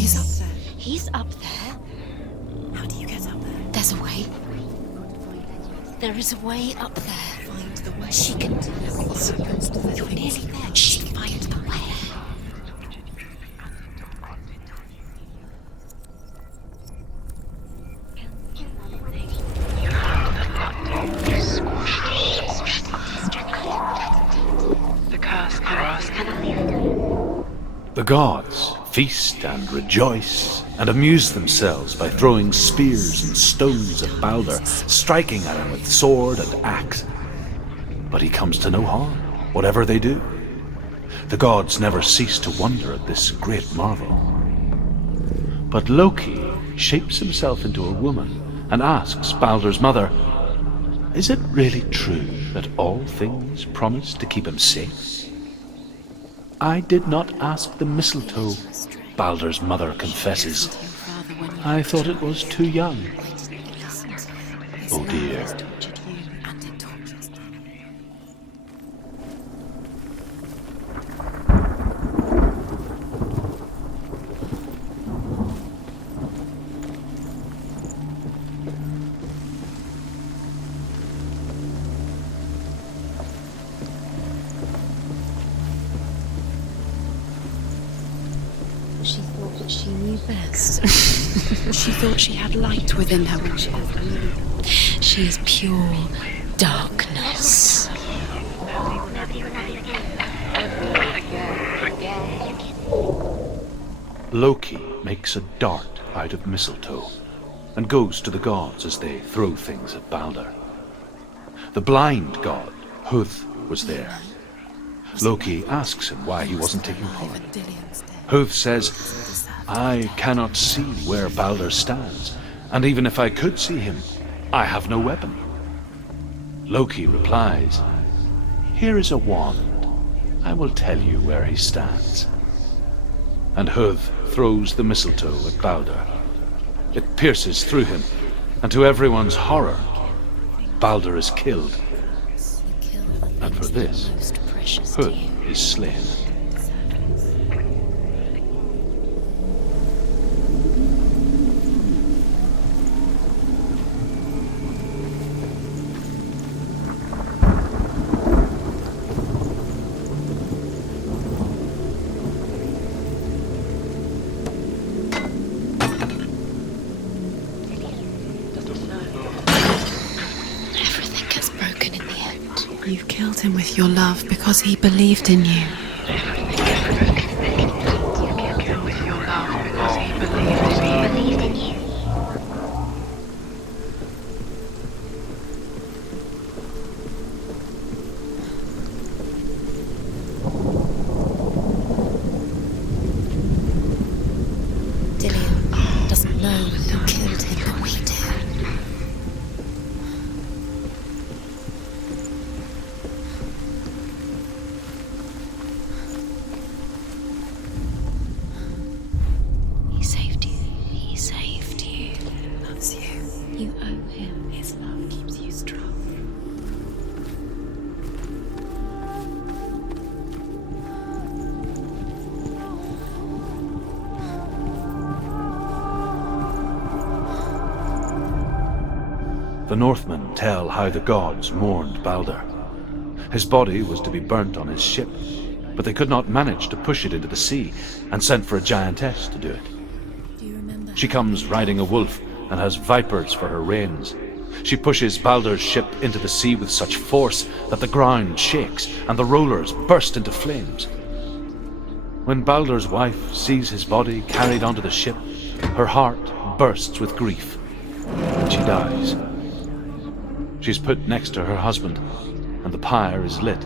He's up there. He's up there. How do you get up there? There's a way. There is a way up there. Find the way. She can do it. What happens to the You're nearly there. She can find the way. The gods feast and rejoice and amuse themselves by throwing spears and stones at Baldr, striking at him with sword and axe. But he comes to no harm, whatever they do. The gods never cease to wonder at this great marvel. But Loki shapes himself into a woman and asks Baldr's mother, "Is it really true that all things promise to keep him safe?" "I did not ask the mistletoe," Baldr's mother confesses. "I thought it was too young." Oh dear. She thought that she knew best. She thought she had light within her when she was born. She is pure darkness. Loki makes a dart out of mistletoe and goes to the gods as they throw things at Baldr. The blind god, Hoth, was there. Loki asks him why he wasn't taking part. Hoth says, "I cannot see where Baldr stands, and even if I could see him, I have no weapon." Loki replies, "Here is a wand. I will tell you where he stands." And Hoth throws the mistletoe at Baldr. It pierces through him, and to everyone's horror, Baldr is killed. And for this, Hoth is slain. Everything gets broken in the end. You've killed him with your love because he believed in you. Dillion doesn't know who killed him, but we do. He saved you. He saved you. That's you. You owe him. His love keeps you strong. The Northmen tell how the gods mourned Baldr. His body was to be burnt on his ship, but they could not manage to push it into the sea and sent for a giantess to do it. Do you remember? She comes riding a wolf and has vipers for her reins. She pushes Baldr's ship into the sea with such force that the ground shakes and the rollers burst into flames. When Baldr's wife sees his body carried onto the ship, her heart bursts with grief, and she dies. She's put next to her husband, and the pyre is lit,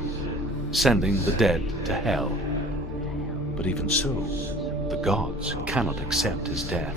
sending the dead to hell. But even so, the gods cannot accept his death.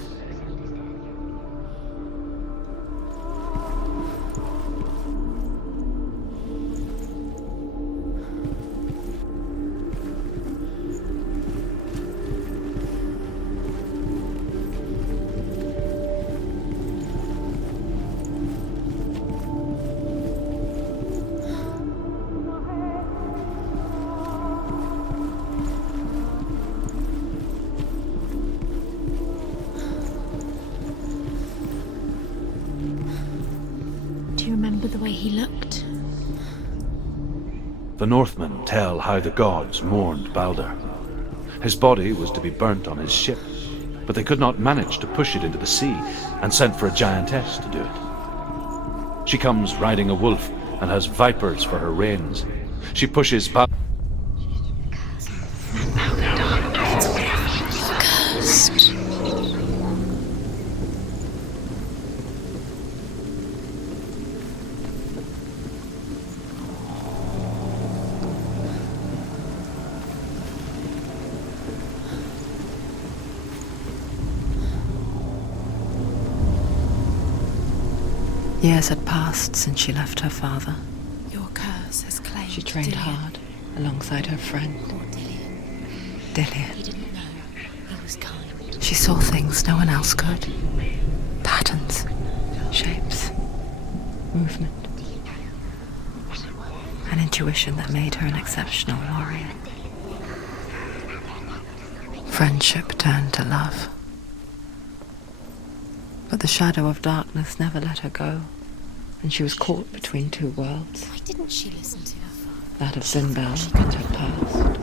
looked. The Northmen tell how the gods mourned Baldr. His body was to be burnt on his ship, but they could not manage to push it into the sea, and sent for a giantess to do it. She comes riding a wolf and has vipers for her reins. She pushes Baldr. Cursed. Years had passed since she left her father. Your curse has claimed She trained Dillion. hard alongside her friend, Poor Dillion. He Dillion. didn't know. He was kind. She saw things no one else could. Patterns, shapes, movement. An intuition that made her an exceptional warrior. Friendship turned to love. But the shadow of darkness never let her go, and she was caught between two worlds. Why didn't she listen to her father? That of Sinbel and her past,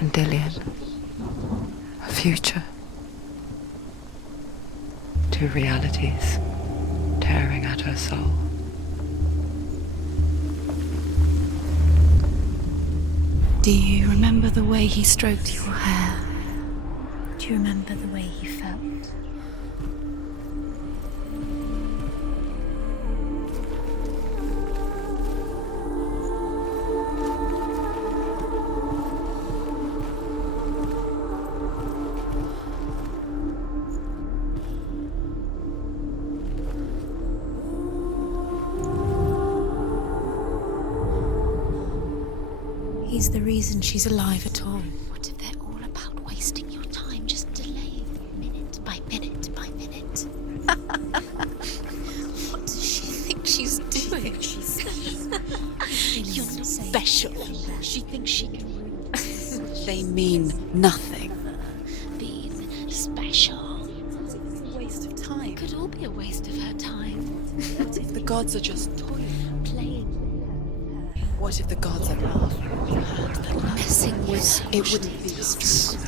and Dillion, a future. Two realities tearing at her soul. Do you remember the way he stroked your hair? Do you remember the way he felt? He's the reason she's alive at all. What if they're all about wasting your time, just delaying minute by minute by minute? What does she think she's doing? You're not special. She thinks she can They mean nothing. be special. It's a waste of time. It could all be a waste of her time. What if the gods are just toying? Playing, What if the gods are laughing? messing with It wouldn't be the first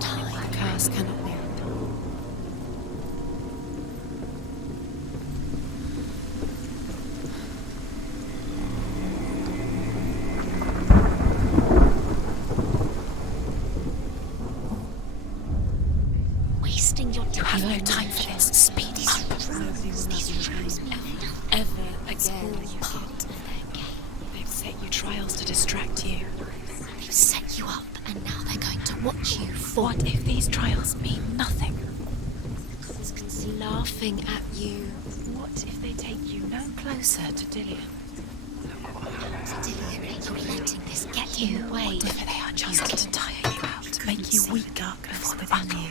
time. The curse cannot be undone. Wasting your time. You have no time for this. Speed up. These trials mean Ever It's again. all part of their game. They've set you trials to distract you. They've set you up, and now they're going to watch you fall. What if these trials mean nothing? Laughing at you. What if they take you no closer to Dillion? Dillion, you're letting this get in the way. What if they are just to tire you out, to make you weak darkness within you?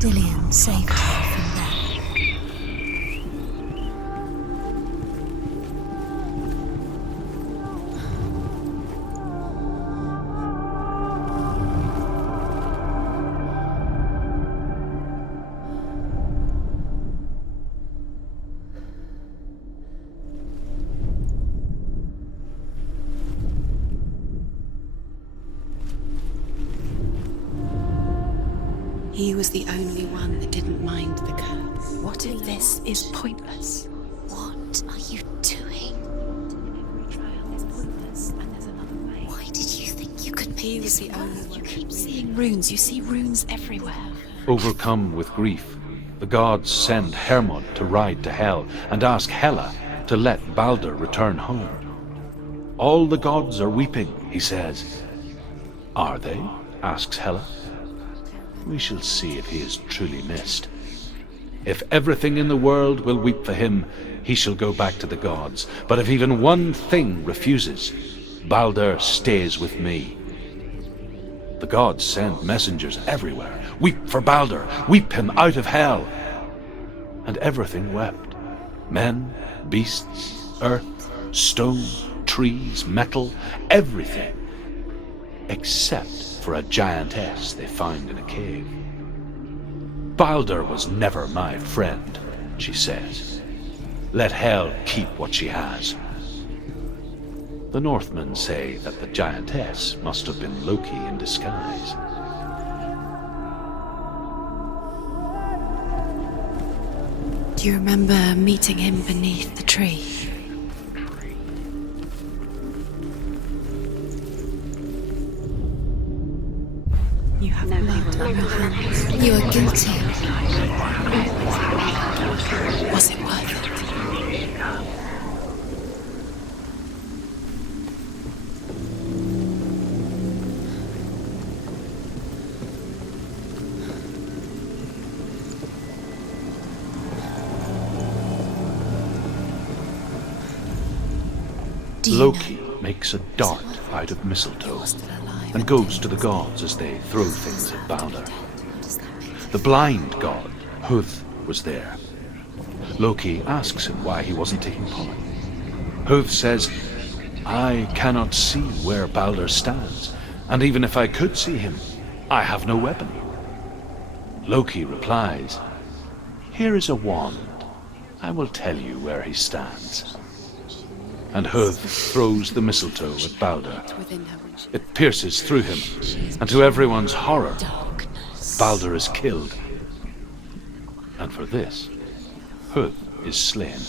Dillion saved her from that. He was the only one that didn't mind the curse. What if this is pointless? What are you doing? Every trial is pointless, and there's another way. Why did you think you could make He was this the only work? one. You keep Seeing seeing runes, you see runes everywhere. Overcome with grief, the gods send Hermod to ride to Hell and ask Hela to let Baldr return home. All the gods are weeping, he says. Are they? Asks Hela. We shall see if he is truly missed. If everything in the world will weep for him, he shall go back to the gods. But if even one thing refuses, Baldr stays with me. The gods send messengers everywhere. Weep for Baldr, weep him out of hell. And everything wept. Men, beasts, earth, stone, trees, metal, everything. Except for a giantess they found in a cave. "Baldr was never my friend," she says. "Let Hel keep what she has." The Northmen say that the giantess must have been Loki in disguise. Do you remember meeting him beneath the tree? You have blood on your hands. You are guilty. Was it worth it? Loki makes a dart out of mistletoe and goes to the gods as they throw things at Baldr. The blind god, Hoth, was there. Loki asks him why he wasn't taking part. Hoth says, "I cannot see where Baldr stands, and even if I could see him, I have no weapon." Loki replies, "Here is a wand. I will tell you where he stands." And Hoth throws the mistletoe at Baldr. It pierces through him, and to everyone's horror, Baldr is killed. And for this, Hoth is slain.